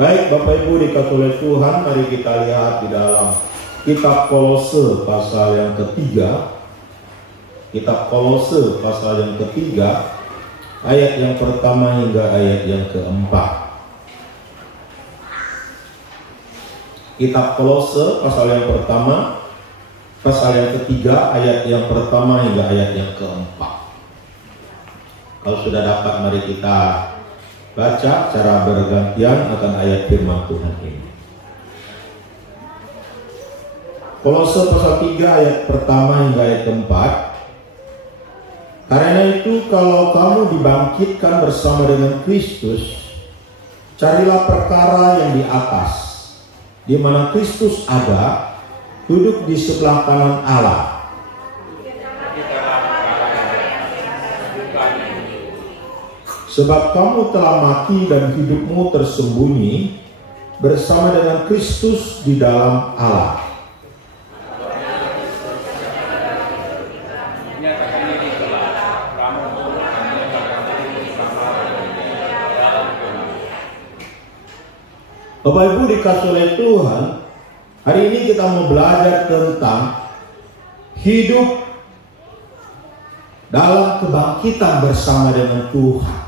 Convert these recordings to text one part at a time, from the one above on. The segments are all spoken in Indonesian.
Baik Bapak Ibu dikasih oleh Tuhan, mari kita lihat di dalam kitab Kolose pasal yang ketiga. Kitab Kolose pasal yang ketiga, ayat yang pertama hingga ayat yang keempat. Kitab Kolose pasal yang pertama, pasal yang ketiga, ayat yang pertama hingga ayat yang keempat. Kalau sudah dapat, mari kita baca secara bergantian akan ayat firman Tuhan ini. Kolose pasal 3 ayat pertama hingga ayat keempat. Karena itu kalau kamu dibangkitkan bersama dengan Kristus, carilah perkara yang di atas, di mana Kristus ada, duduk di sebelah kanan Allah. Sebab kamu telah mati dan hidupmu tersembunyi bersama dengan Kristus di dalam Allah. Bapak Ibu dikasih oleh Tuhan, hari ini kita mau belajar tentang hidup dalam kebangkitan bersama dengan Tuhan.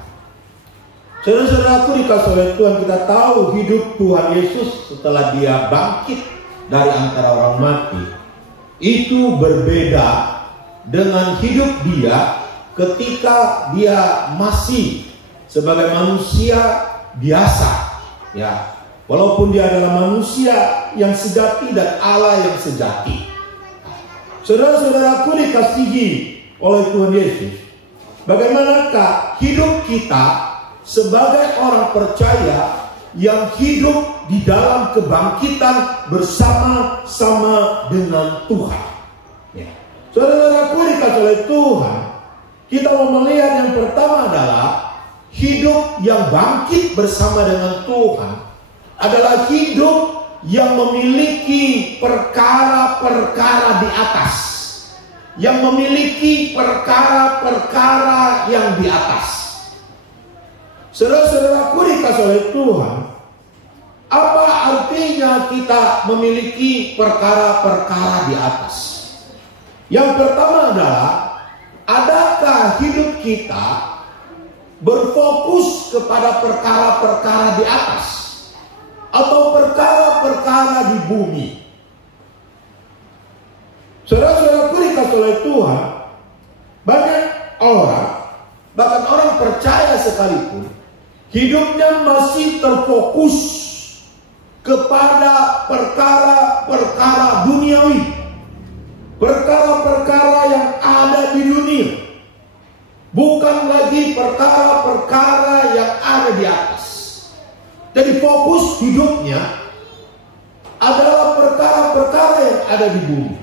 Saudara-saudaraku dikasih oleh Tuhan, kita tahu hidup Tuhan Yesus setelah dia bangkit dari antara orang mati itu berbeda dengan hidup dia ketika dia masih sebagai manusia biasa, ya. Walaupun dia adalah manusia yang sejati dan Allah yang sejati. Saudara-saudaraku dikasihi oleh Tuhan Yesus, bagaimanakah hidup kita sebagai orang percaya yang hidup di dalam kebangkitan bersama-sama dengan Tuhan? Ya. Saudara-saudaraku dikasih oleh Tuhan, kita mau melihat yang pertama adalah hidup yang bangkit bersama dengan Tuhan adalah hidup yang memiliki perkara-perkara di atas, yang memiliki perkara-perkara yang di atas. Saudara-saudaraku dikasih oleh Tuhan, apa artinya kita memiliki perkara-perkara di atas? Yang pertama adalah, adakah hidup kita berfokus kepada perkara-perkara di atas atau perkara-perkara di bumi? Saudara-saudaraku dikasih oleh Tuhan, banyak orang, bahkan orang percaya sekalipun, hidupnya masih terfokus kepada perkara-perkara duniawi, perkara-perkara yang ada di dunia, bukan lagi perkara-perkara yang ada di atas. Jadi fokus hidupnya adalah perkara-perkara yang ada di bumi.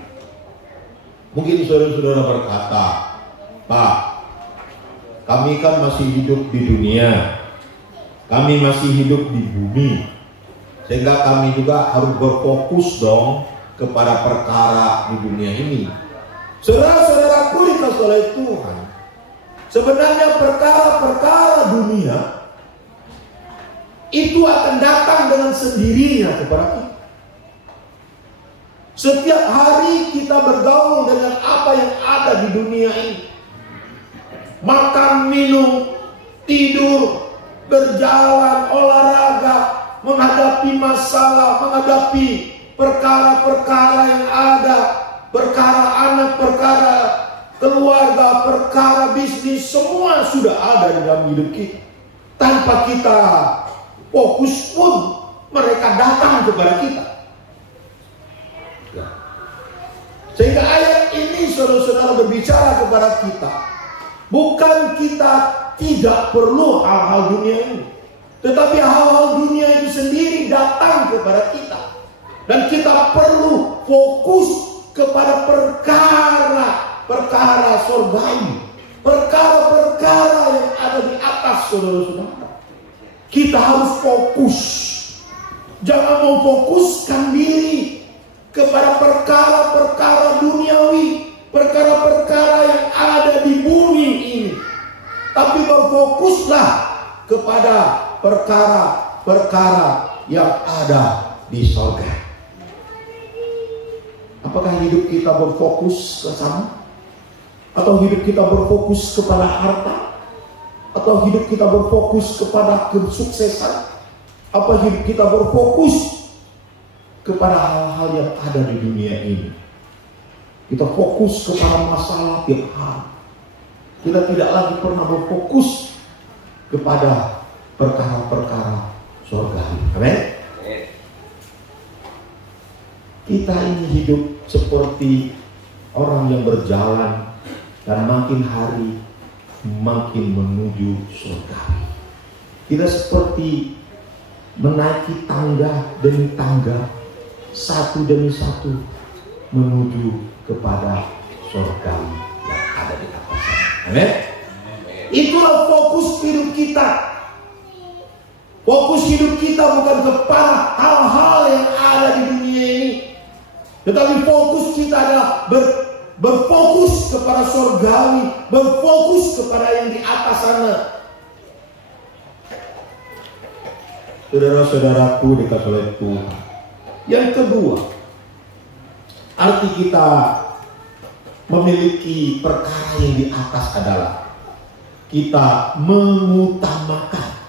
Mungkin saudara-saudara berkata, Pak, kami kan masih hidup di dunia, kami masih hidup di bumi, sehingga kami juga harus berfokus dong kepada perkara di dunia ini. Saudara-saudaraku dikasih oleh Tuhan, sebenarnya perkara-perkara dunia itu akan datang dengan sendirinya kepada kita. Setiap hari kita bergaul dengan apa yang ada di dunia ini. Makan, minum, tidur, berjalan, olahraga, menghadapi masalah, menghadapi perkara-perkara yang ada, perkara anak, perkara keluarga, perkara bisnis, semua sudah ada di dalam hidup kita. Tanpa kita fokus pun mereka datang kepada kita. Sehingga ayat ini saudara-saudara berbicara kepada kita, bukan kita tidak perlu hal-hal dunia ini, tetapi hal-hal dunia itu sendiri datang kepada kita, dan kita perlu fokus kepada perkara-perkara surgawi, perkara-perkara yang ada di atas, saudara-saudara. Kita harus fokus, jangan memfokuskan diri kepada perkara-perkara duniawi, perkara-perkara yang ada di bumi ini, tapi berfokuslah kepada perkara-perkara yang ada di sorga. Apakah hidup kita berfokus ke sana? Atau hidup kita berfokus kepada harta? Atau hidup kita berfokus kepada kesuksesan? Apa hidup kita berfokus kepada hal-hal yang ada di dunia ini? Kita fokus kepada masalah yang hal. Kita tidak lagi pernah berfokus kepada perkara-perkara surgawi. Amin. Kita ini hidup seperti orang yang berjalan dan makin hari makin menuju surga. Kita seperti menaiki tangga demi tangga, satu demi satu menuju kepada surga yang ada di atas sana. Amin. Itulah fokus hidup kita. Fokus hidup kita bukan kepada hal-hal yang ada di dunia ini, tetapi fokus kita adalah berfokus kepada surgawi, berfokus kepada yang di atas sana. Saudara-saudaraku dikasih oleh Tuhan. Yang kedua, arti kita memiliki perkara yang di atas adalah kita mengutamakan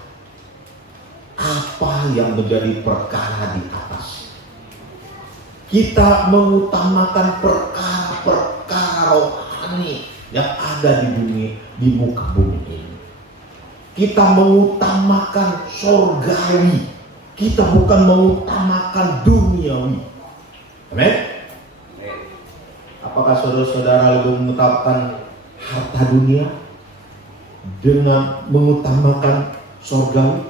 apa yang menjadi perkara di atas. Kita mengutamakan perkara-perkara rohani yang ada di dunia, di muka bumi ini. Kita mengutamakan surgawi. Kita bukan mengutamakan duniawi. Amin. Apakah saudara-saudara lebih mengutamakan harta dunia dengan mengutamakan surgawi?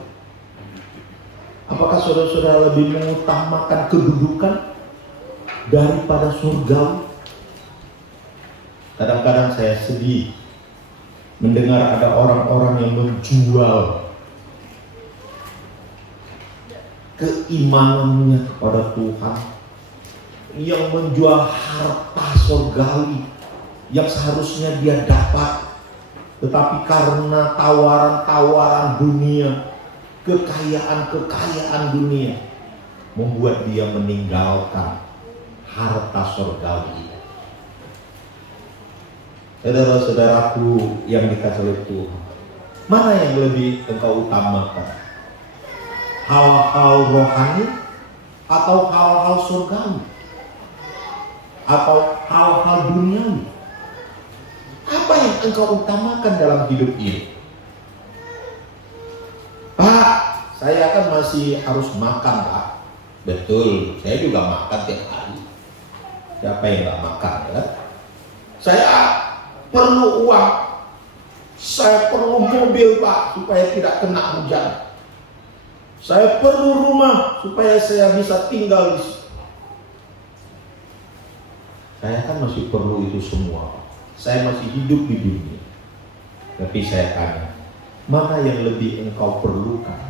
Apakah saudara-saudara lebih mengutamakan kedudukan daripada surgawi? Kadang-kadang saya sedih mendengar ada orang-orang yang menjual keimanannya kepada Tuhan, yang menjual harta surgawi yang seharusnya dia dapat, tetapi karena tawaran-tawaran dunia, kekayaan-kekayaan dunia, membuat dia meninggalkan harta surgawi. Saudara-saudaraku yang dikasihi oleh Tuhan, mana yang lebih engkau utamakan? Hal-hal rohani atau hal-hal surgawi? Atau hal-hal duniawi? Apa yang engkau utamakan dalam hidup ini? Pak, saya kan masih harus makan, Pak. Betul, saya juga makan tiap hari. Siapa yang gak makan, ya? Saya perlu uang, saya perlu mobil, Pak, supaya tidak kena hujan. Saya perlu rumah supaya saya bisa tinggal di situ. Saya kan masih perlu itu semua. Saya masih hidup di dunia. Tapi saya tanya, mana yang lebih engkau perlukan?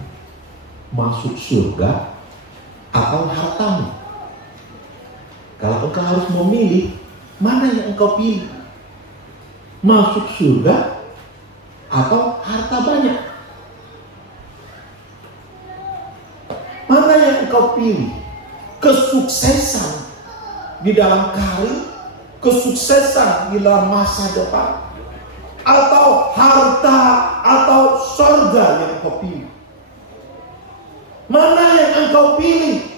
Masuk surga atau hartamu? Kalau engkau harus memilih, mana yang engkau pilih? Masuk surga atau harta banyak? Mana yang engkau pilih? Kesuksesan di dalam karir, kesuksesan di dalam masa depan, atau harta atau surga yang engkau pilih? Mana yang engkau pilih?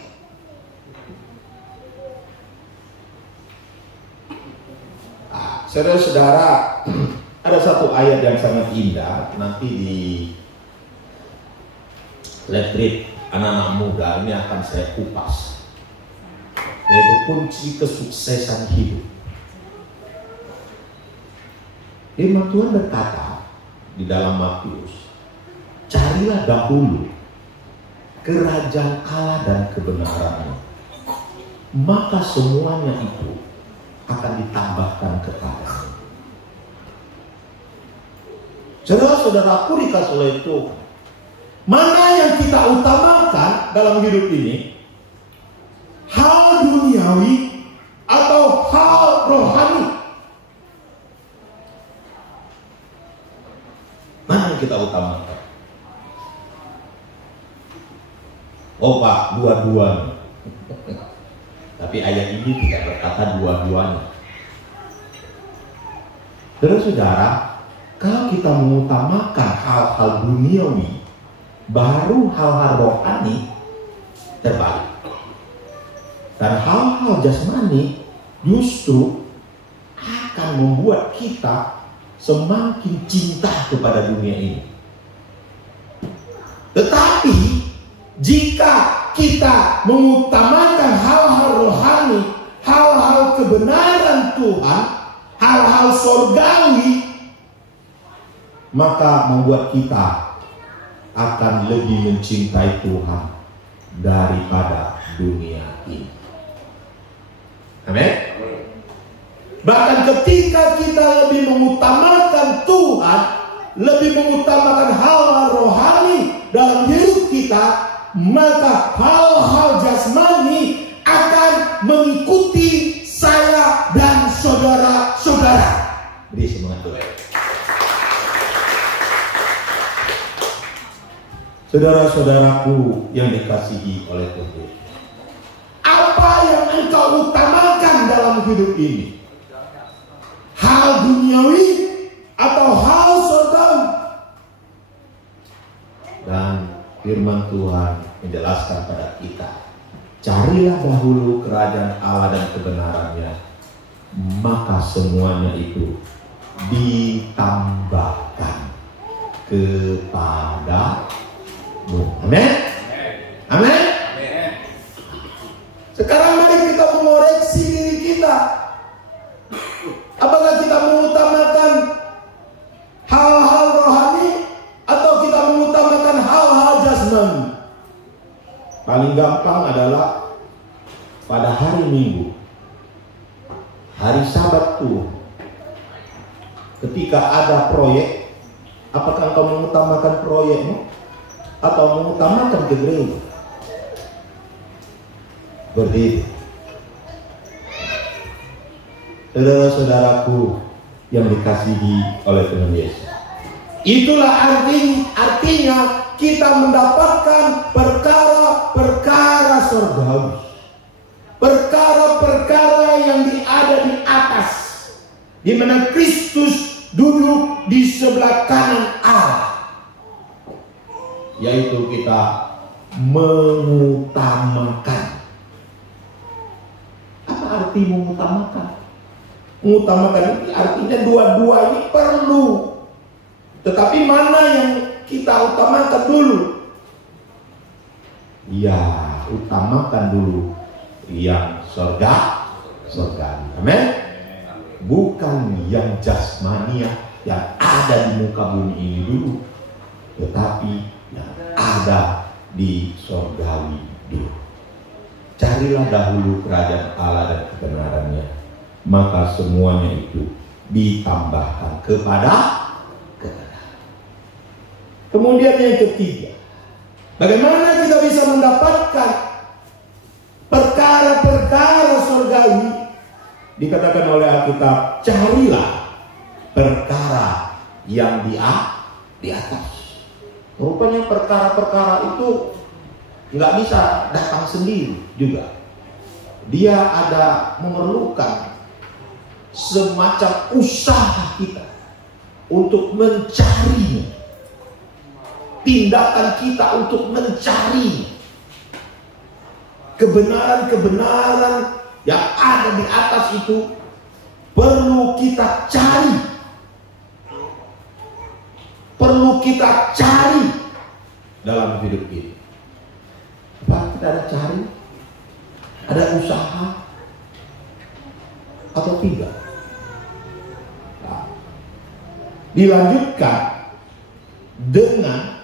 Saudara-saudara, ada satu ayat yang sangat indah, nanti di retreat anak-anak muda ini akan saya kupas, yaitu kunci kesuksesan hidup. Firman Tuhan berkata di dalam Matius, carilah dahulu kerajaan Allah dan kebenarannya, maka semuanya itu akan ditambahkan kepadamu. Saudara-saudaraku dikasih oleh Tuhan, mana yang kita utamakan dalam hidup ini? Hal duniawi atau hal rohani? Mana yang kita utamakan? Oh Pak, dua-duanya. Tapi ayat ini tidak berkata dua-duanya. Saudara-saudara, kalau kita mengutamakan hal-hal duniawi, baru hal-hal rohani terbalik. Dan hal-hal jasmani justru akan membuat kita semakin cinta kepada dunia ini. Tetapi jika kita mengutamakan hal-hal rohani, hal-hal kebenaran Tuhan, hal-hal surgawi, maka membuat kita akan lebih mencintai Tuhan daripada dunia ini. Amin. Bahkan ketika kita lebih mengutamakan Tuhan, lebih mengutamakan hal-hal rohani dalam hidup kita, maka hal-hal jasmani akan mengikuti saya dan saudara-saudara. Beri semangat dulu. Saudara-saudaraku yang dikasihi oleh Tuhan, apa yang engkau utamakan dalam hidup ini? Hal duniawi atau hal surgawi? Dan firman Tuhan menjelaskan pada kita, carilah dahulu kerajaan Allah dan kebenarannya, maka semuanya itu ditambahkan kepadamu. Amin. Amin. Sekarang mari kita mengoreksi diri kita. Apakah kita mengutamakan hal-hal rohani atau kita mengutamakan hal-hal jasmani? Paling gampang adalah pada hari Minggu, hari Sabat Tuhan, ketika ada proyek, apakah engkau mengutamakan proyekmu atau mengutamakan ke gereja? Berbeda. Saudara-saudaraku yang dikasihi oleh Tuhan Yesus, itulah artinya kita mendapatkan perkara-perkara surgawi, perkara-perkara yang ada di atas, di mana Kristus duduk di sebelah kanan Allah, yaitu kita mengutamakan. Apa arti mengutamakan? Mengutamakan ini artinya dua-dua ini perlu. Tetapi mana yang kita utamakan dulu? Ya, utamakan dulu yang surgawi. Amin. Bukan yang jasmania yang ada di muka bumi ini dulu, tetapi yang ada di surgawi dulu. Carilah dahulu kerajaan Allah dan kebenarannya, maka semuanya itu ditambahkan kepada kebenaran. Kemudian yang ketiga, bagaimana kita bisa mendapatkan perkara-perkara surgawi? Dikatakan oleh Alkitab, carilah perkara yang di atas. Rupanya perkara-perkara itu nggak bisa datang sendiri juga. Dia ada memerlukan semacam usaha kita untuk mencari, tindakan kita untuk mencari kebenaran-kebenaran yang ada di atas itu perlu kita cari. Perlu kita cari dalam hidup ini. Apa kita ada cari? Ada usaha atau tidak? Nah, dilanjutkan dengan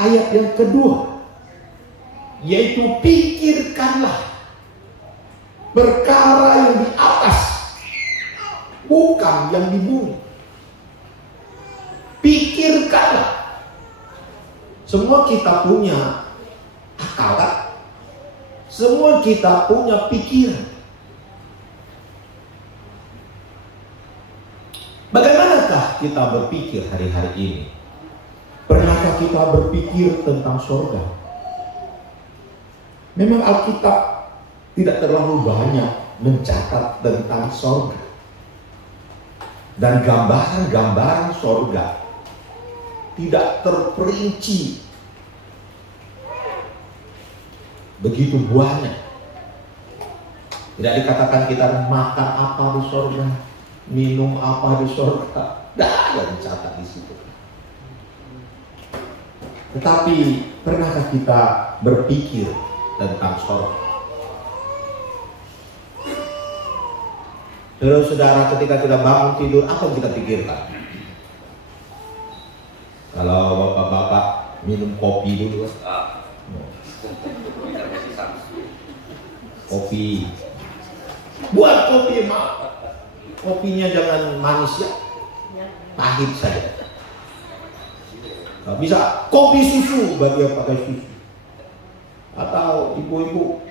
ayat yang kedua, yaitu pikirkanlah perkara yang di atas, bukan yang di bumi. Pikirkanlah. Semua kita punya akal, kan? Semua kita punya pikiran. Bagaimanakah kita berpikir hari-hari ini? Pernahkah kita berpikir tentang surga? Memang Alkitab tidak terlalu banyak mencatat tentang sorga dan gambaran-gambaran sorga tidak terperinci begitu banyak. Tidak dikatakan kita makan apa di sorga, minum apa di sorga, tidak ada dicatat di situ. Tetapi pernahkah kita berpikir tentang sorga? Saudara, ketika kita bangun tidur, apa yang kita pikirkan? Kalau bapak-bapak minum kopi dulu, kopi, buat kopi kopinya jangan manis ya, pahit saja. Nah, bisa kopi susu bagi yang pakai susu. Atau ibu-ibu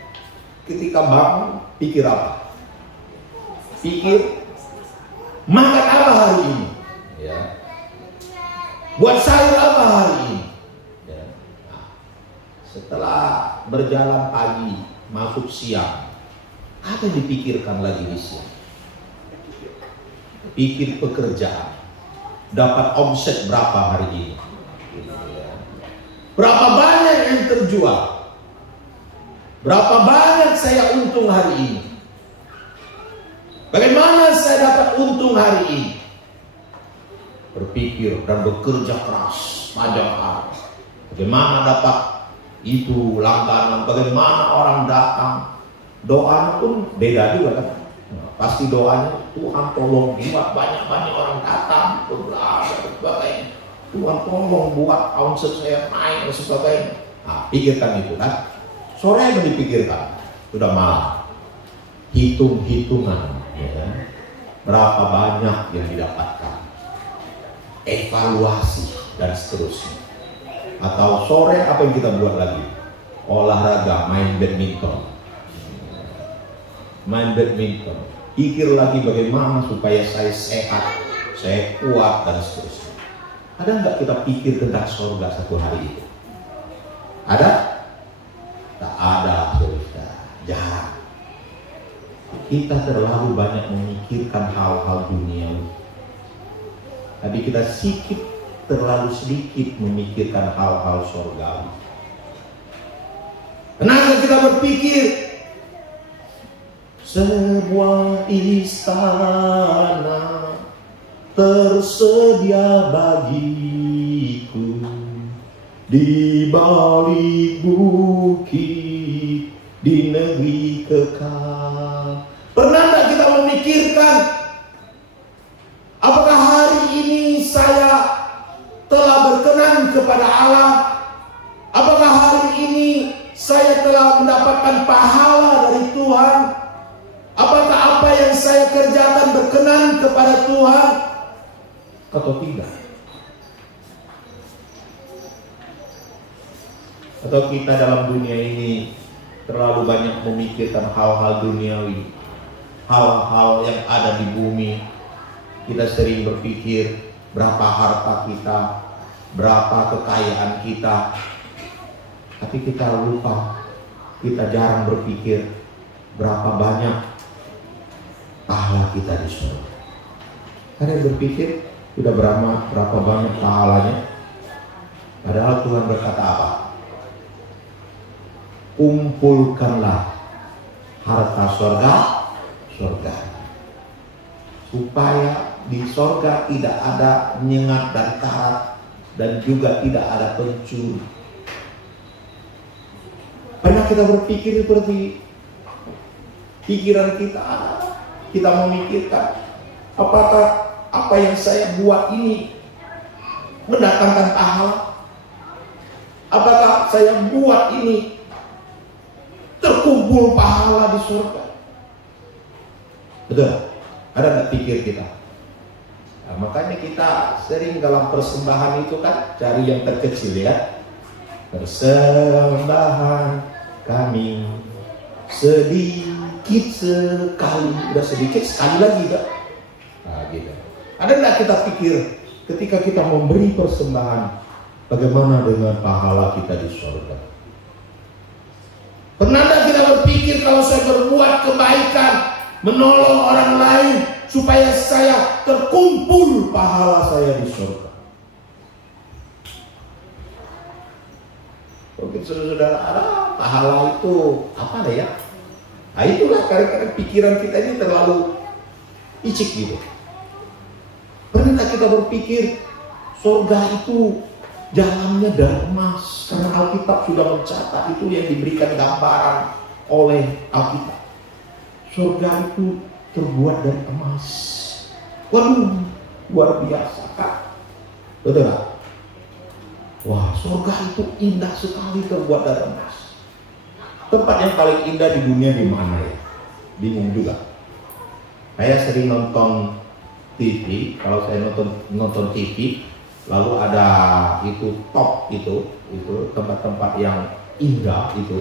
ketika bangun pikir apa? Pikir makan apa hari ini? Ya. Buat sayur apa hari ini? Ya. Nah, setelah berjalan pagi masuk siang, apa yang dipikirkan lagi di siang? Pikir pekerjaan, dapat omset berapa hari ini? Berapa banyak yang terjual? Berapa banyak saya untung hari ini? Bagaimana saya dapat untung hari ini? Berpikir dan bekerja keras panjang hari. Bagaimana dapat itu langganan? Bagaimana orang datang? Doanya pun beda juga kan? Nah, pasti doanya Tuhan tolong buat banyak-banyak orang datang, berdoa dan sebagainya. Tuhan tolong buat omset saya naik dan sebagainya. Nah, pikirkan itu kan. Sore yang dipikirkan sudah malam. Hitung-hitungan, ya. Berapa banyak yang didapatkan, evaluasi dan seterusnya. Atau sore apa yang kita buat lagi? Olahraga, main badminton. Main badminton. Pikir lagi bagaimana supaya saya sehat, saya kuat dan seterusnya. Ada nggak kita pikir tentang surga satu hari itu? Ada? Tak ada, saudara. Jarang. Kita terlalu banyak memikirkan hal-hal duniawi. Tapi kita terlalu sedikit memikirkan hal-hal surgawi. Kenapa kita berpikir sebuah istana tersedia bagiku di balik bukit di negeri kekal. Pernah tak kita memikirkan apakah hari ini saya telah berkenan kepada Allah? Apakah hari ini saya telah mendapatkan pahala dari Tuhan? Apakah apa yang saya kerjakan berkenan kepada Tuhan atau tidak? Atau kita dalam dunia ini terlalu banyak memikirkan hal-hal duniawi, hal-hal yang ada di bumi. Kita sering berpikir berapa harta kita, berapa kekayaan kita, tapi kita lupa, kita jarang berpikir berapa banyak pahala kita di surga. Kalian berpikir sudah berapa banyak pahalanya? Padahal Tuhan berkata apa? Kumpulkanlah harta surga, supaya di surga tidak ada nyengat dan karat, dan juga tidak ada pencuri. Pernah kita berpikir seperti pikiran kita memikirkan apakah apa yang saya buat ini mendatangkan pahala? Apakah saya buat ini terkumpul pahala di surga? Betul? Ada nggak pikir kita? Nah, makanya kita sering dalam persembahan itu kan cari yang terkecil ya. Persembahan kami sedikit sekali, udah sedikit sekali lagi kan? Nah, gitu. Ada nggak kita pikir ketika kita memberi persembahan, bagaimana dengan pahala kita di surga? Pernahkah kita berpikir kalau saya berbuat kebaikan, menolong orang lain, supaya saya terkumpul pahala saya di surga? Mungkin saudara, pahala itu apa ya? Nah itulah kadang-kadang pikiran kita ini terlalu icik gitu. Pernah kita berpikir surga itu jalannya dari emas? Karena Alkitab sudah mencatat, itu yang diberikan gambaran oleh Alkitab. Surga itu terbuat dari emas. Waduh, luar biasa kan? Betul gak? Wah, surga itu indah sekali terbuat dari emas. Tempat yang paling indah di dunia di mana ya? Bingung juga. Saya sering nonton TV. Kalau saya nonton TV, lalu ada itu top itu tempat-tempat yang indah itu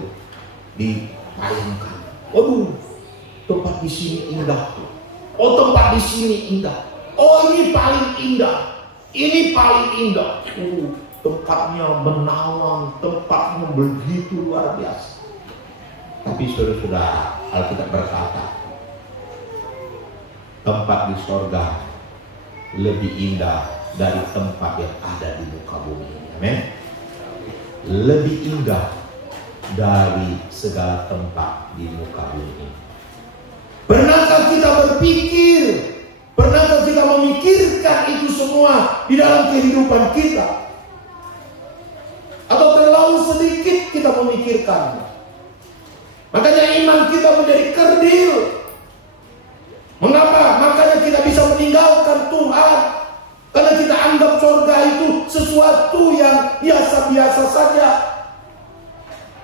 ditayangkan. Waduh, tempat di sini indah. Oh, tempat di sini indah. Oh, ini paling indah. Ini paling indah. Tempatnya menawan, tempatnya begitu luar biasa. Tapi saudara-saudara, Alkitab berkata, tempat di surga lebih indah dari tempat yang ada di muka bumi. Amin. Lebih indah dari segala tempat di muka bumi. Pernahkah kita berpikir, pernahkah kita memikirkan itu semua di dalam kehidupan kita? Atau terlalu sedikit kita memikirkan? Makanya iman kita menjadi kerdil. Mengapa? Makanya kita bisa meninggalkan Tuhan, karena kita anggap surga itu sesuatu yang biasa-biasa saja.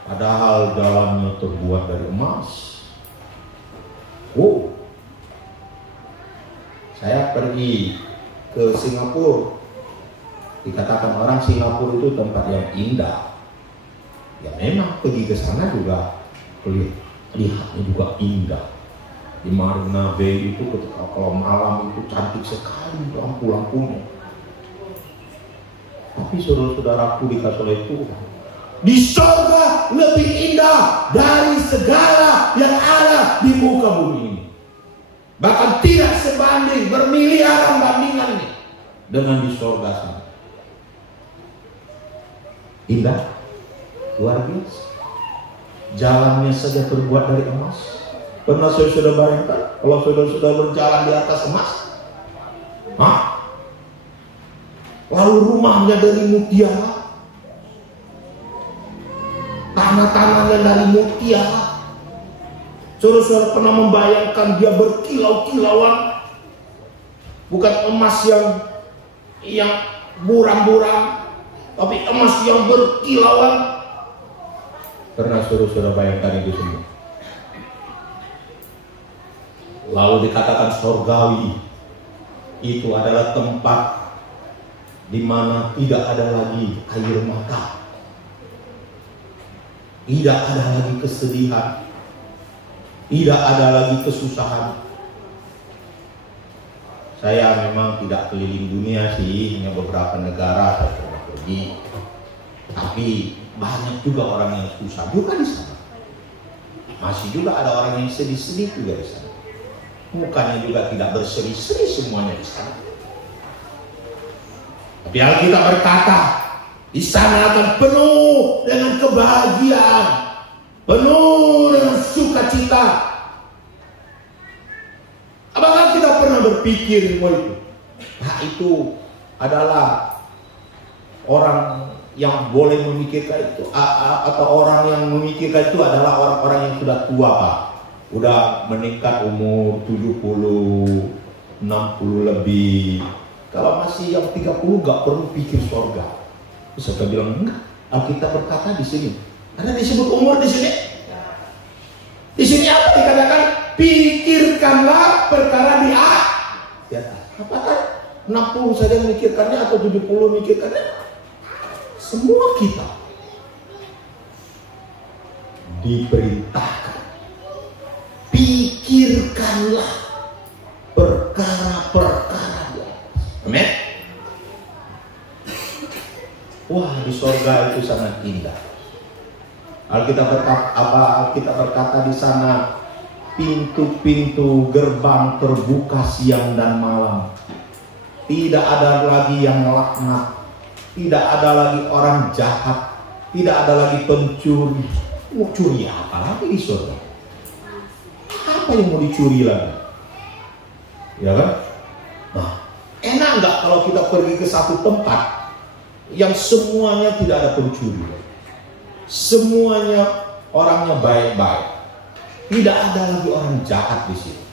Padahal dalamnya terbuat dari emas. Oh, saya pergi ke Singapura. Dikatakan orang Singapura itu tempat yang indah. Ya memang pergi ke sana juga lihatnya juga indah. Di Marina Bay itu ketika kalau malam itu cantik sekali lampu-lampunya. Tapi saudara-saudaraku dikasih oleh Tuhan, di surga lebih indah dari segala yang ada di muka bumi ini. Bahkan tidak sebanding, bermiliaran bandingannya dengan di surga sana. Indah, luar biasa. Jalannya saja terbuat dari emas. Pernah saya sudah bayangkan kalau sudah berjalan di atas emas? Lalu rumahnya dari mutiara, tanah-tanahnya dari mutiara. Saudara-saudara pernah membayangkan dia berkilau-kilauan? Bukan emas yang buram-buram, tapi emas yang berkilauan. Pernah saudara-saudara bayangkan itu semua? Lalu dikatakan surgawi itu adalah tempat di mana tidak ada lagi air mata, tidak ada lagi kesedihan, tidak ada lagi kesusahan. Saya memang tidak keliling dunia sih, hanya beberapa negara saya pernah pergi. Tapi banyak juga orang yang susah juga di sana. Masih juga ada orang yang sedih-sedih juga di sana. Mukanya juga tidak berseri-seri semuanya di sana. Tapi Alkitab berkata, di sana akan penuh dengan kebahagiaan, penuh dengan sukacita. Apakah kita pernah berpikir bahwa itu adalah orang yang boleh memikirkan itu, atau orang yang memikirkan itu adalah orang-orang yang sudah tua, Pak? Udah meningkat umur 70, 60 lebih. Kalau masih yang 30 gak perlu pikir surga. Bisa kita bilang enggak. Alkitab berkata di sini. Ada disebut umur di sini. Di sini apa dikatakan? Pikirkanlah perkara di atas. Apakah 60 saja memikirkannya atau 70 memikirkannya? Semua kita diperintahkan, pikirkanlah perkara-perkara di atas. Amin. Wah, di surga itu sangat indah. Alkitab berkata di sana, pintu-pintu gerbang terbuka siang dan malam. Tidak ada lagi yang laknat, tidak ada lagi orang jahat, tidak ada lagi pencuri. Mau curi apa lagi di surga? Apa yang mau dicuri lagi? Ya kan? Nah, enak nggak kalau kita pergi ke satu tempat yang semuanya tidak ada pencuri, semuanya orangnya baik-baik, tidak ada lagi orang jahat di sini.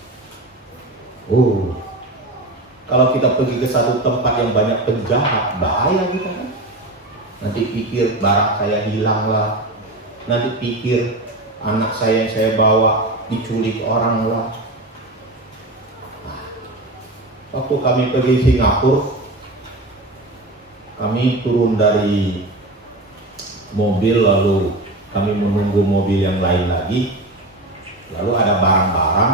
Oh, kalau kita pergi ke satu tempat yang banyak penjahat, bahaya kita kan? Nanti pikir barang saya hilang lah, nanti pikir anak saya yang saya bawa diculik orang lah. Nah, waktu kami pergi Singapura, kami turun dari mobil, lalu kami menunggu mobil yang lain lagi, lalu ada barang-barang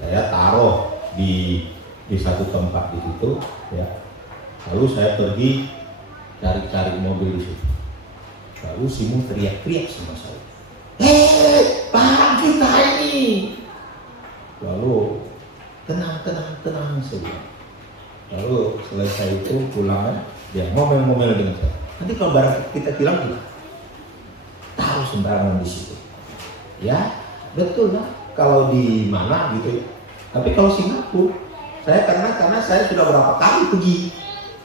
saya taruh di satu tempat di situ, ya. Lalu saya pergi cari-cari mobil di situ. Lalu Simon teriak-teriak sama saya, "Hei, barang kita ini!" Lalu tenang saja. Lalu selesai itu pulang, dia ngomel-ngomel dengan saya. Nanti kalau barang kita hilang, kita taruh sembarangan di situ. Ya, betul lah. Kalau di mana gitu. Tapi kalau Singapura, saya karena saya sudah berapa kali pergi,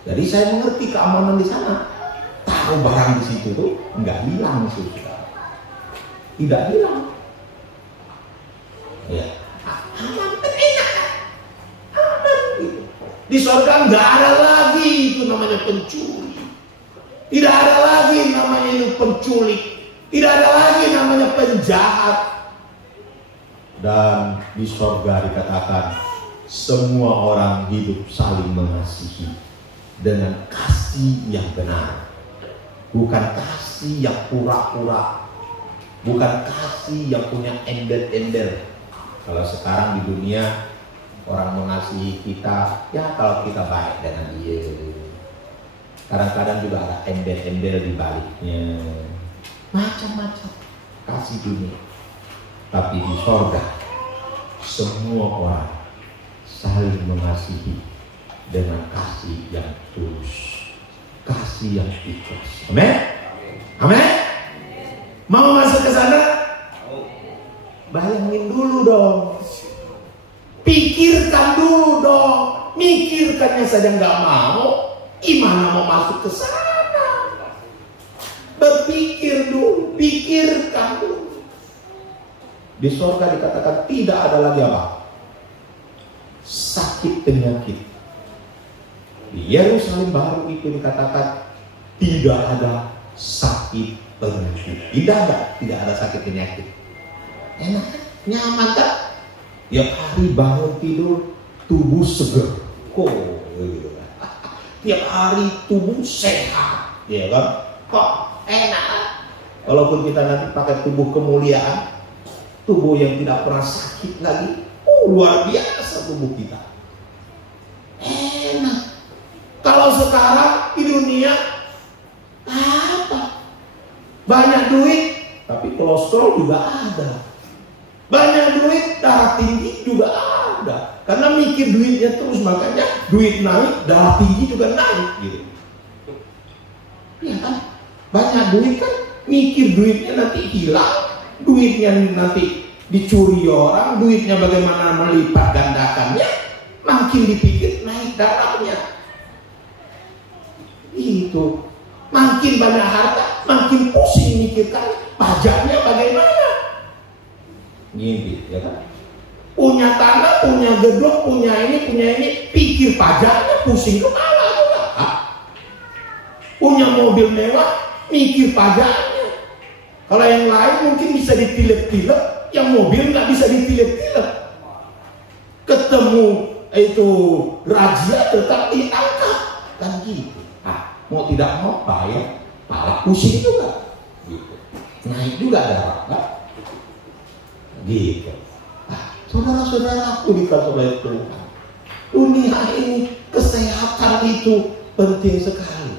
jadi saya mengerti keamanan di sana. Taruh barang di situ tuh nggak hilang sih, tidak hilang. Ya, aman, enak, aman gitu. Di surga nggak ada lagi itu namanya pencuri, tidak ada lagi namanya itu penculik, tidak ada lagi namanya penjahat. Dan di surga dikatakan semua orang hidup saling mengasihi dengan kasih yang benar, bukan kasih yang pura-pura, bukan kasih yang punya embel-embel. Kalau sekarang di dunia orang mengasihi kita, ya kalau kita baik dengan dia, kadang-kadang juga ada embel-embel di baliknya, macam-macam kasih dunia. Tapi di surga semua orang saling mengasihi dengan kasih yang tulus, kasih yang ikhlas. Amin? Amin? Mau masuk ke sana? Bayangin dulu dong, pikirkan dulu dong. Mikirkannya saja nggak mau, gimana mau masuk ke sana? Berpikir dulu, pikirkan dulu. Di surga dikatakan tidak ada lagi apa? Sakit penyakit. Di Yerusalem baru itu dikatakan tidak ada sakit penyakit. Tidak ada sakit penyakit. Enak, nyaman kan? Tiap hari bangun tidur tubuh seger. Kok gitu kan? Tiap hari tubuh sehat, ya kan? Kok enak? Walaupun kita nanti pakai tubuh kemuliaan, tubuh yang tidak pernah sakit lagi, luar biasa tubuh kita. Enak. Kalau sekarang di dunia apa? Banyak duit, tapi kolesterol juga ada. Banyak duit, darah tinggi juga ada. Karena mikir duitnya terus, makanya duit naik, darah tinggi juga naik gitu. Iya kan? Banyak duit kan, mikir duitnya nanti hilang, duitnya nanti dicuri orang, duitnya bagaimana melipat gandakannya, makin dipikir naik darahnya. Itu makin banyak harta, makin pusing mikirkan pajaknya bagaimana. Gini, ya kan? Punya tanah, punya gedung, punya ini, pikir pajaknya, pusing kepala juga. Punya mobil mewah, mikir pajaknya. Kalau yang lain mungkin bisa ditilep-tilep, yang mobil nggak bisa ditilep-tilep. Ketemu itu razia tetap ditangkap, kan gitu. Mau tidak mau bayar, pala pusing juga, gitu. Naik juga darah, kan? Gitu. Saudara-saudaraku dikasih oleh Tuhan, dunia ini kesehatan itu penting sekali.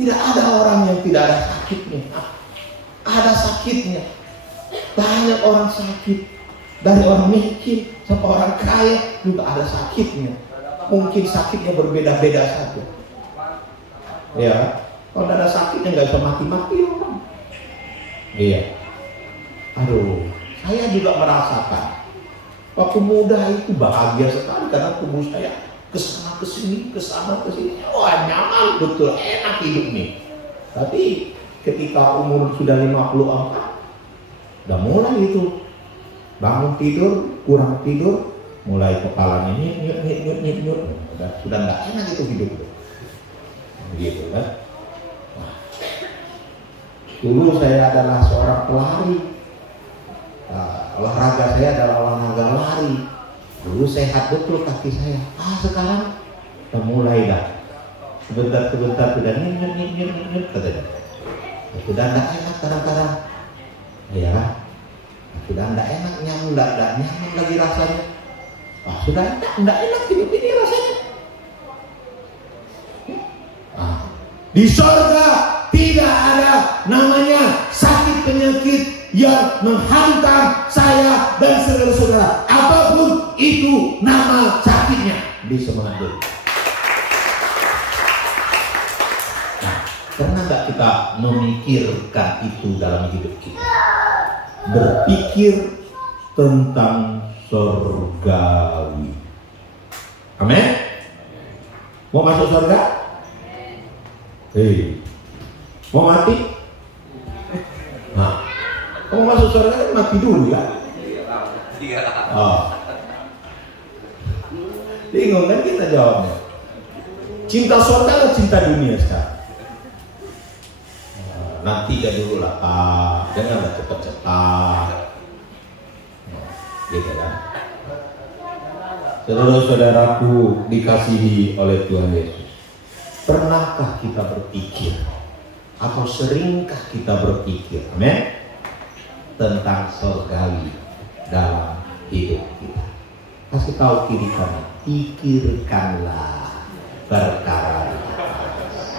Tidak ada orang yang tidak ada sakitnya. ada sakitnya. Banyak orang sakit, dari orang miskin sampai orang kaya juga ada sakitnya. Mungkin sakitnya berbeda-beda saja. Ya, kalau ada sakitnya nggak bisa mati-mati orang. Iya. Aduh, saya juga merasakan waktu muda itu bahagia sekali karena tubuh saya kesana kesini, kesana kesini. Wah, nyaman betul, enak hidup nih. Tapi ketika umur sudah 54, udah mulai itu bangun tidur, kurang tidur, mulai kepalanya nyut. Sudah nggak enak itu hidup. Begitu kan? Nah, dulu saya adalah seorang pelari. Olahraga saya adalah olahraga lari. Dulu sehat betul kaki saya. Sekarang udah mulai dah. Sebentar sudah nyut katanya. Sudah nggak enak kadang-kadang. Ya, sudah nggak enak, nggak nyaman lagi rasanya. Sudah nggak enak hidup ini rasanya. Di surga tidak ada namanya sakit penyakit yang menghantam saya dan saudara-saudara. Apapun itu nama sakitnya, di semangat dulu. Pernah nggak kita memikirkan itu dalam hidup kita? Berpikir tentang surgawi. Amin. Mau masuk surga? Mau mati? Nah, kamu masuk surga kan mati dulu ya? Bingung kan kita jawabnya? Cinta surga atau cinta dunia sekarang? Nanti ya dulu lah Pak, jangan cepat-cepat. Gitu kan? Saudara-saudaraku dikasihi oleh Tuhan Yesus, pernahkah kita berpikir atau seringkah kita berpikir, amin, tentang surgawi dalam hidup kita? Kasih tahu kiri kanan, pikirkanlah perkara di atas.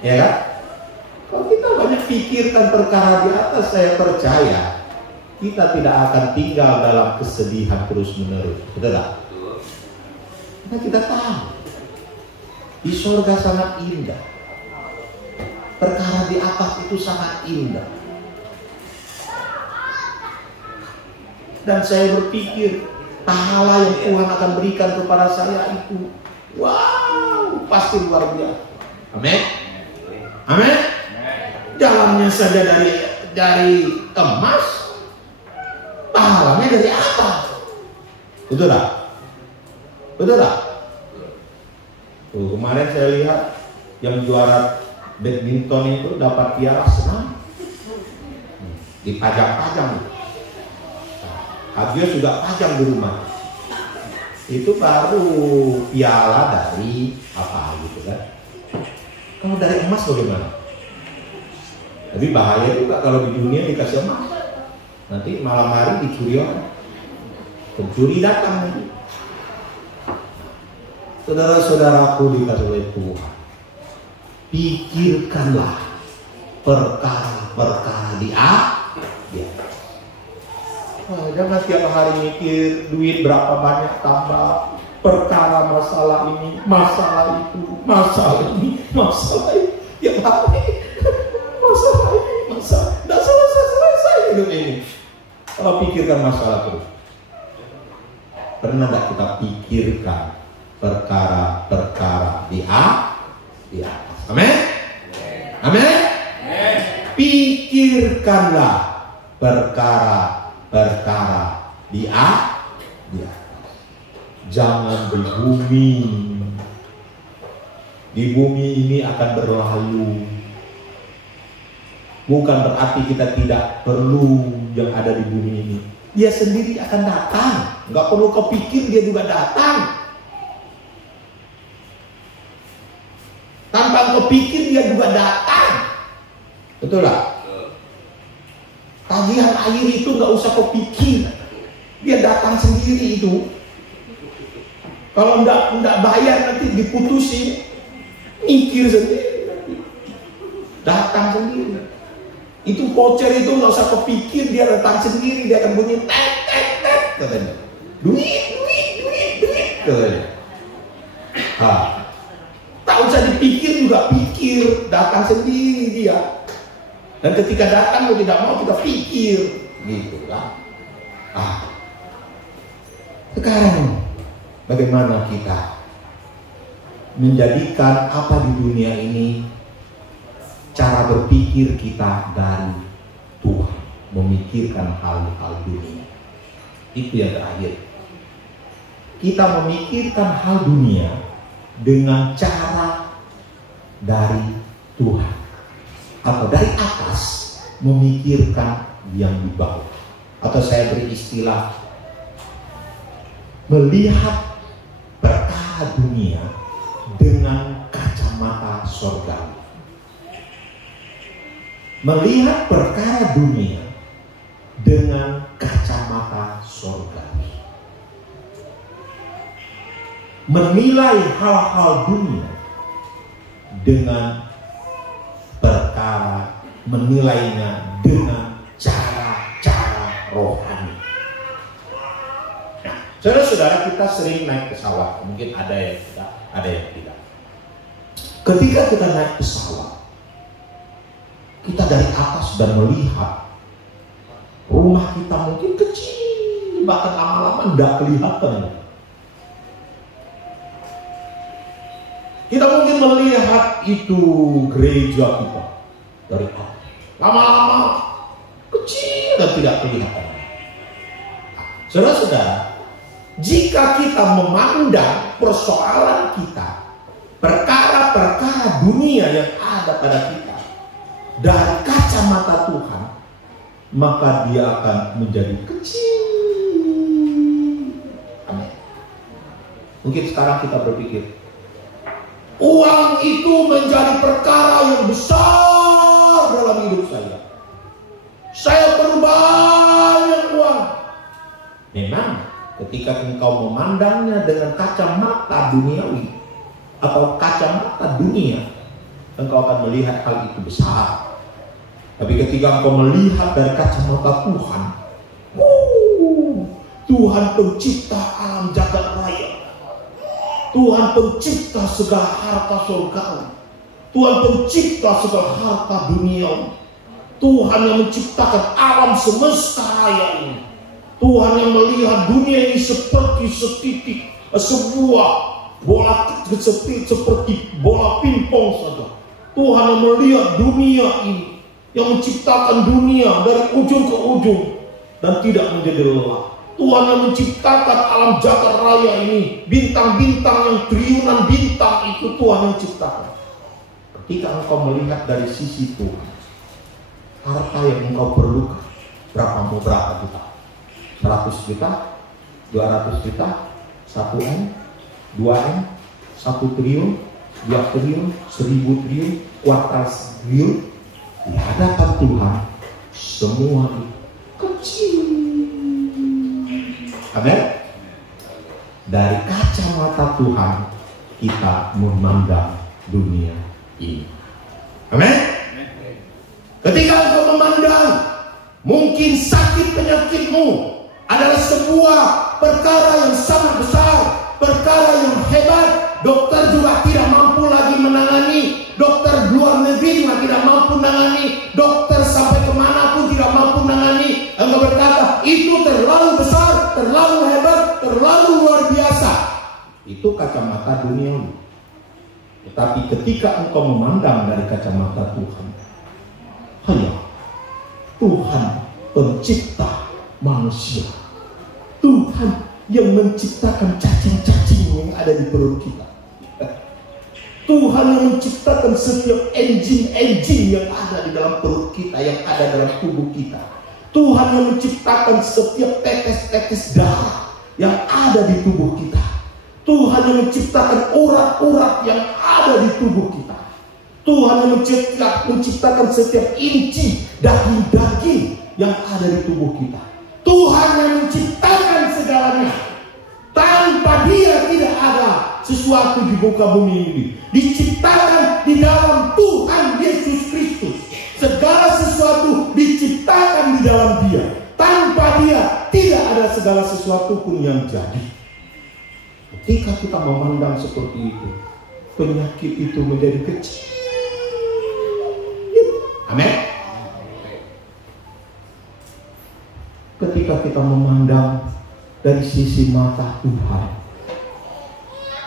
Ya kan? Kalau kita banyak pikirkan perkara di atas, saya percaya kita tidak akan tinggal dalam kesedihan terus menerus. Betul tak? Karena kita tahu di surga sangat indah. Perkara di atas itu sangat indah. Dan saya berpikir pahala yang Tuhan akan berikan kepada saya itu, wow, pasti luar biasa. Amin. Amin. Dalamnya saja dari emas, pahalanya dari apa? Betul tak? Betul tak? Tuh, kemarin saya lihat yang juara badminton itu dapat piala senam, dipajang-pajang. Habis juga pajang di rumah. Itu baru piala dari apa gitu kan? Kalau dari emas bagaimana? Tapi bahaya juga kalau di dunia dikasih emas. Nanti malam hari dicuri orang. Pencuri datang. Saudara-saudaraku dikasih oleh Tuhan, pikirkanlah perkara-perkara di atas. Jangan tiap hari mikir duit berapa banyak tambah, perkara masalah ini, masalah itu, masalah ini, masalah itu. Tiap hari masalah ini, masalah. Tidak selesai hidup ini. Kalau pikirkan masalah terus, pernah tidak kita pikirkan perkara-perkara di atas? Amin? Amin? Pikirkanlah perkara-perkara di atas. Jangan di bumi. Di bumi ini akan berlalu. Bukan berarti kita tidak perlu yang ada di bumi ini. Dia sendiri akan datang. Nggak perlu kepikir, dia juga datang. Tanpa kepikir dia juga datang. Betul lah. Tagihan air itu nggak usah kepikir, dia datang sendiri itu. Kalau nggak bayar nanti diputusin, mikir sendiri. datang sendiri. Itu voucher itu nggak usah kepikir, dia datang sendiri, dia akan bunyi tet tet tet katanya. Duit katanya. Tak usah dipikir juga pikir, datang sendiri dia. Dan ketika datang mau tidak mau kita pikir, gitu kan? Sekarang bagaimana kita menjadikan apa di dunia ini cara berpikir kita dari Tuhan, memikirkan hal-hal dunia. Itu yang terakhir. Kita memikirkan hal dunia dengan cara dari Tuhan, atau dari atas memikirkan yang di bawah. Atau saya beri istilah melihat perkara dunia dengan kacamata surgawi. Melihat perkara dunia dengan kacamata surgawi. Menilai hal-hal dunia dengan perkara, menilainya dengan cara-cara rohani. Nah, saudara-saudara, kita sering naik pesawat. Mungkin ada yang tidak, ada yang tidak. Ketika kita naik pesawat, kita dari atas dan melihat rumah kita mungkin kecil, bahkan lama-lama tidak kelihatan. Kita mungkin melihat itu gereja kita dari atas, lama-lama kecil dan tidak kelihatan. Saudara-saudara, jika kita memandang persoalan kita, perkara-perkara dunia yang ada pada kita dari kacamata Tuhan, maka dia akan menjadi kecil. Amin. Mungkin sekarang kita berpikir, uang itu menjadi perkara yang besar dalam hidup saya. Saya perlu banyak uang. Memang ketika engkau memandangnya dengan kacamata duniawi atau kacamata dunia, engkau akan melihat hal itu besar. Tapi ketika engkau melihat dari kacamata Tuhan, Tuhan pencipta alam jagat raya, Tuhan pencipta segala harta surgawi, Tuhan pencipta segala harta dunia, Tuhan yang menciptakan alam semesta raya ini, Tuhan yang melihat dunia ini seperti setitik, sebuah bola seperti bola pingpong saja. Tuhan yang melihat dunia ini, yang menciptakan dunia dari ujung ke ujung dan tidak menjadi lelah. Tuhan yang menciptakan alam jagat raya ini, bintang-bintang yang triliunan bintang itu Tuhan yang ciptakan. Ketika engkau melihat dari sisi Tuhan, harta yang engkau perlukan berapa juta? 100 juta, 200 juta, 1M, 2M, 1 triliun, 2 triliun, 1000 triliun, kuartas triliun. Di hadapan Tuhan semua itu kecil. Amin. Dari kacamata Tuhan kita memandang dunia ini. Amin. Ketika engkau memandang mungkin sakit penyakitmu adalah sebuah perkara yang sangat besar, perkara yang hebat, dokter juga tidak mampu lagi menangani, dokter luar negeri juga tidak mampu menangani, dokter sampai kemana pun tidak mampu menangani. Engkau berkata itu terlalu besar, terlalu hebat, terlalu luar biasa. Itu kacamata dunia. Tetapi ketika engkau memandang dari kacamata Tuhan, Tuhan pencipta manusia, Tuhan yang menciptakan cacing-cacing yang ada di perut kita, Tuhan yang menciptakan setiap engine yang ada di dalam perut kita, yang ada dalam tubuh kita, Tuhan yang menciptakan setiap tetes-tetes darah yang ada di tubuh kita, Tuhan yang menciptakan urat-urat yang ada di tubuh kita, Tuhan yang menciptakan setiap inci daging-daging yang ada di tubuh kita. Tuhan yang menciptakan segalanya. Tanpa Dia tidak ada sesuatu di muka bumi ini. Diciptakan di dalam Tuhan Yesus Kristus. segala sesuatu diciptakan di dalam Dia. Tanpa Dia tidak ada segala sesuatu pun yang jadi. Ketika kita memandang seperti itu, penyakit itu menjadi kecil. Amin. Ketika kita memandang dari sisi mata Tuhan,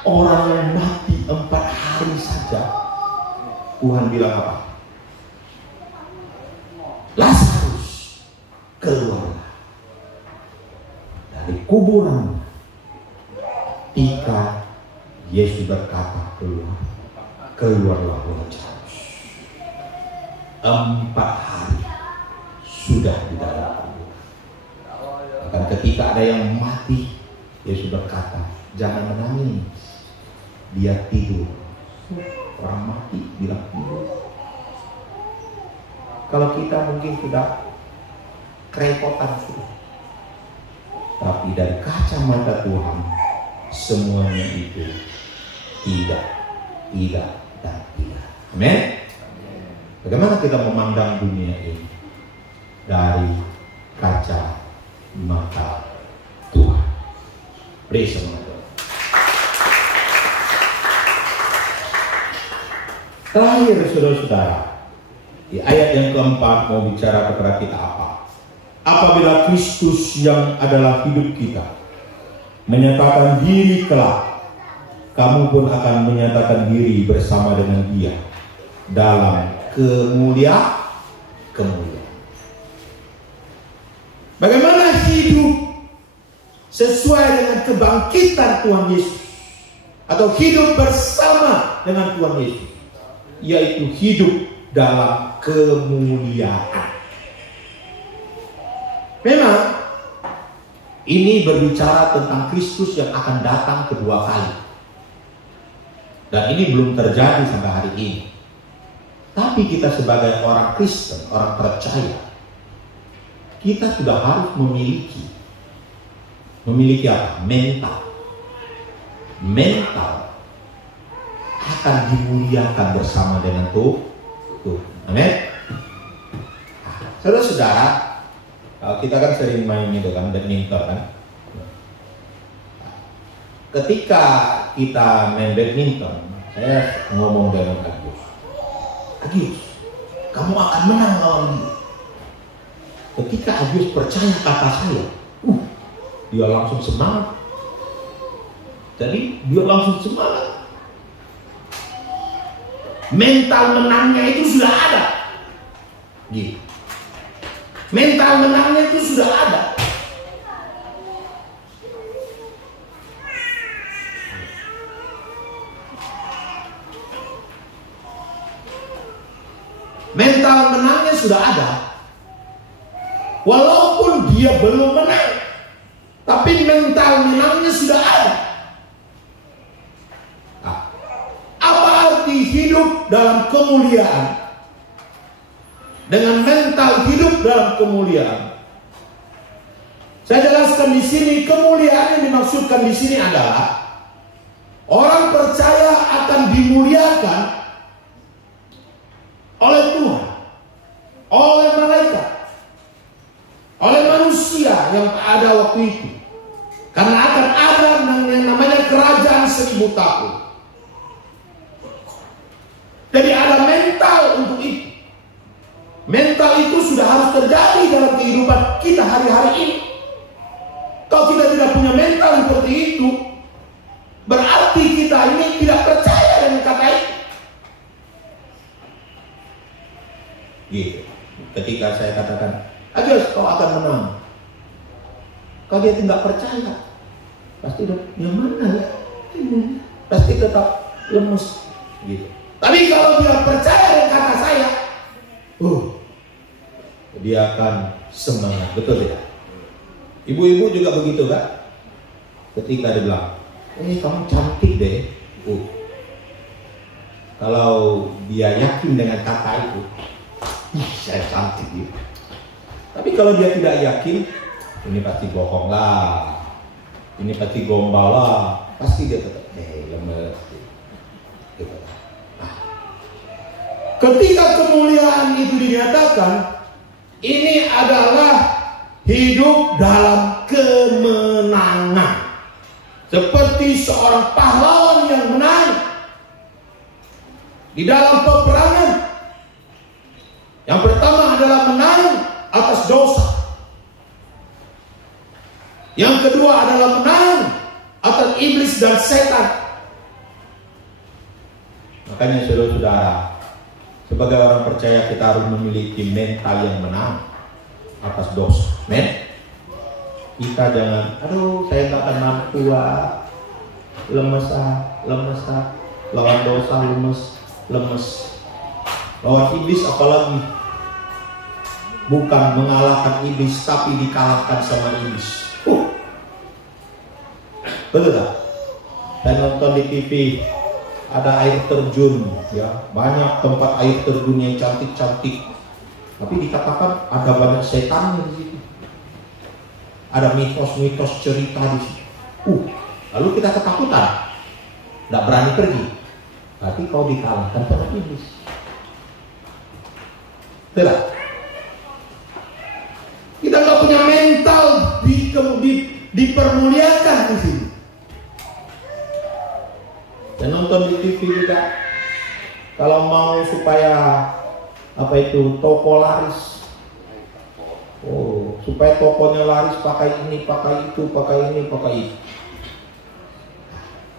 orang yang mati 4 hari saja, Tuhan bilang apa? Lazarus, keluarlah dari kuburan. Ketika Yesus berkata keluarlah Lazarus. 4 hari sudah di dalam kubur. Bahkan ketika ada yang mati, Yesus berkata, jangan menangis, dia tidur. Orang mati bilang tidur. Kalau kita mungkin sudah kerepotan sudah, tapi dari kacamata Tuhan semuanya itu tidak dan tidak. Amin. Bagaimana kita memandang dunia ini? Dari kaca mata Tuhan. Praise the Lord. Terakhir saudara-saudara, di ayat yang keempat mau bicara kepada kita apa? Apabila Kristus yang adalah hidup kita menyatakan diri kelak, kamu pun akan menyatakan diri bersama dengan Dia dalam kemuliaan. Bagaimana hidup sesuai dengan kebangkitan Tuhan Yesus, atau hidup bersama dengan Tuhan Yesus, yaitu hidup dalam kemuliaan. Memang ini berbicara tentang Kristus yang akan datang kedua kali, dan ini belum terjadi sampai hari ini. Tapi kita sebagai orang Kristen, orang percaya, kita sudah harus memiliki apa? Mental akan dimuliakan bersama dengan Tuhan. Amin. Saudara-saudara, kita kan sering main itu kan, badminton kan. Ketika kita main badminton, saya ngomong dengan Agus, kamu akan menang lawan dia. Ketika Agus percaya kata saya, dia langsung semangat. Jadi dia langsung semangat. Mental menangnya itu sudah ada. Gitu. Mental menangnya itu sudah ada. Mental menangnya sudah ada. Walaupun dia belum menang, tapi mental menangnya sudah ada. Nah, apa arti hidup dalam kemuliaan? Dengan mental hidup dalam kemuliaan. Saya jelaskan di sini, kemuliaan yang dimaksudkan di sini adalah orang percaya akan dimuliakan oleh Tuhan, oleh malaikat, oleh manusia yang ada waktu itu. Karena akan ada yang namanya kerajaan 1000 tahun. Jadi ada mental untuk itu. Mental itu sudah harus terjadi dalam kehidupan kita hari-hari ini. Kalau kita tidak punya mental seperti itu, berarti kita ini tidak percaya dengan kata itu. Gitu. Ketika saya katakan, Agus, kau akan menang. Kalau dia tidak percaya, pasti yang mana ya? Pasti tetap lemes. Gitu. Tapi kalau dia percaya dengan kata saya, dia akan semangat, betul tidak? Ibu-ibu juga begitu kan? Ketika dia bilang, kamu cantik deh. Kalau dia yakin dengan kata itu, saya cantik gitu. Tapi kalau dia tidak yakin, ini pasti bohong lah, ini pasti gombal lah, pasti dia tetap lemes gitu. Nah, ketika kemuliaan itu dinyatakan, ini adalah hidup dalam kemenangan. Seperti seorang pahlawan yang menang di dalam peperangan. Yang pertama adalah menang atas dosa. Yang kedua adalah menang atas iblis dan setan. Makanya saudara-saudara, sebagai orang percaya kita harus memiliki mental yang menang atas dosa. Men, kita jangan, aduh saya nggak akan mampu, lemes lawan dosa, lemes lawan iblis, apalagi bukan mengalahkan iblis tapi dikalahkan sama iblis. Betul tak? Saya nonton di TV ada air terjun, ya, banyak tempat air terjun yang cantik-cantik, tapi dikatakan ada banyak setannya di situ. Ada mitos-mitos cerita di situ. Lalu kita ketakutan, tidak berani pergi. Tapi kau dikalahkan sama iblis. Tidak. Kita nggak punya mental dipermuliakan di sini. Dan nonton di TV juga, kalau mau supaya toko laris, supaya tokonya laris, pakai ini, pakai itu, pakai ini, pakai itu.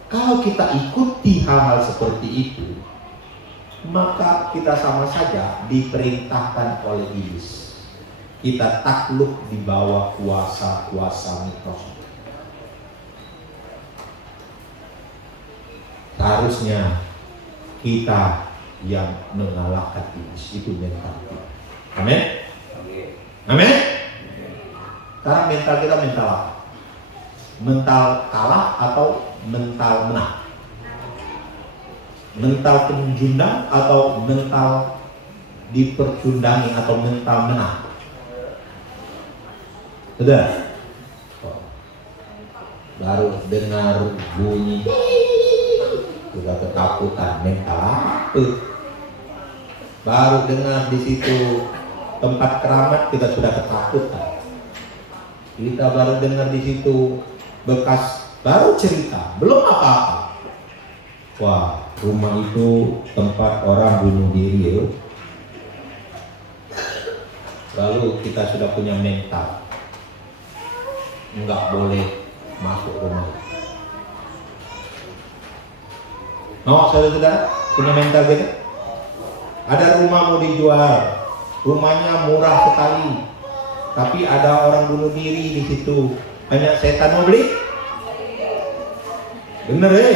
Kalau kita ikuti hal-hal seperti itu, maka kita sama saja diperintahkan oleh iblis. Kita takluk di bawah kuasa-kuasa mitos. Harusnya kita yang mengalahkan iblis, itu mental kita. Amin. Amin. Sekarang mental kita mental apa? Mental kalah atau mental menang? Mental pencundang atau mental dipercundangi atau mental menang? Sudah? Baru dengar bunyi sudah ketakutan, mental apa? Baru dengar di situ tempat keramat kita sudah ketakutan. Kita baru dengar di situ bekas, baru cerita, belum apa-apa. Wah, rumah itu tempat orang bunuh diri, ya. Lalu kita sudah punya mental, nggak boleh masuk rumah itu. Mau saudara-saudara punya mental gitu? Ada rumah mau dijual, rumahnya murah sekali, tapi ada orang bunuh diri di situ. Hanya setan mau beli? Bener ya?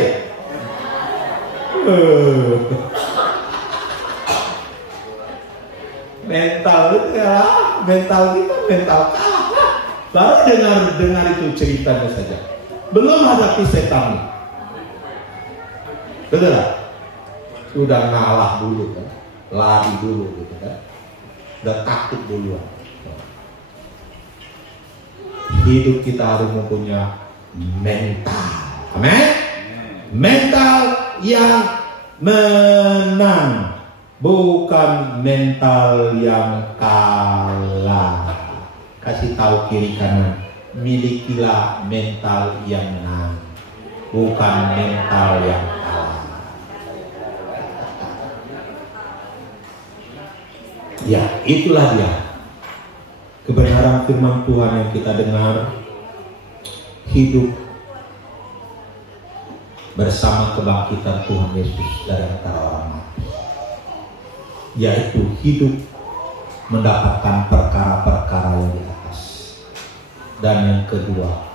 Mental itu ya, mental kita mental kalah. Baru dengar itu ceritanya saja, belum hadapi setan. Betul lah? Sudah ngalah dulu kan, lari dulu gitu kan, udah takut duluan. Hidup kita harus mempunyai mental, amin? Mental yang menang, bukan mental yang kalah. Kasih tahu kiri kanan, milikilah mental yang menang, bukan mental yang kalah. Ya, itulah dia kebenaran firman Tuhan yang kita dengar. Hidup bersama kebangkitan Tuhan Yesus dari antara orang mati, yaitu hidup mendapatkan perkara-perkara yang di atas, dan yang kedua,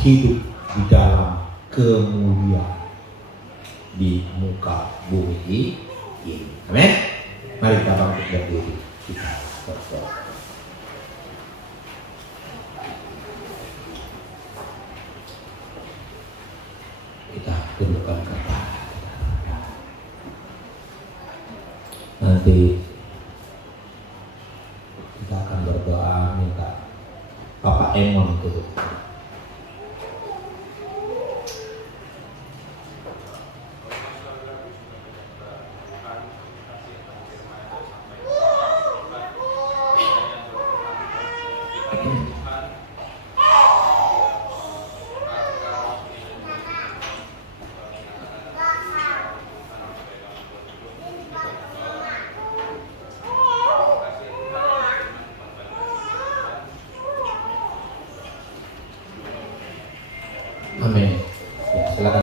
hidup di dalam kemuliaan di muka bumi ini. Amin. Mari kita bangkit berdiri, kita berdoa. Kita tundukkan kepala. Nanti kita akan berdoa minta Bapak Emon turut.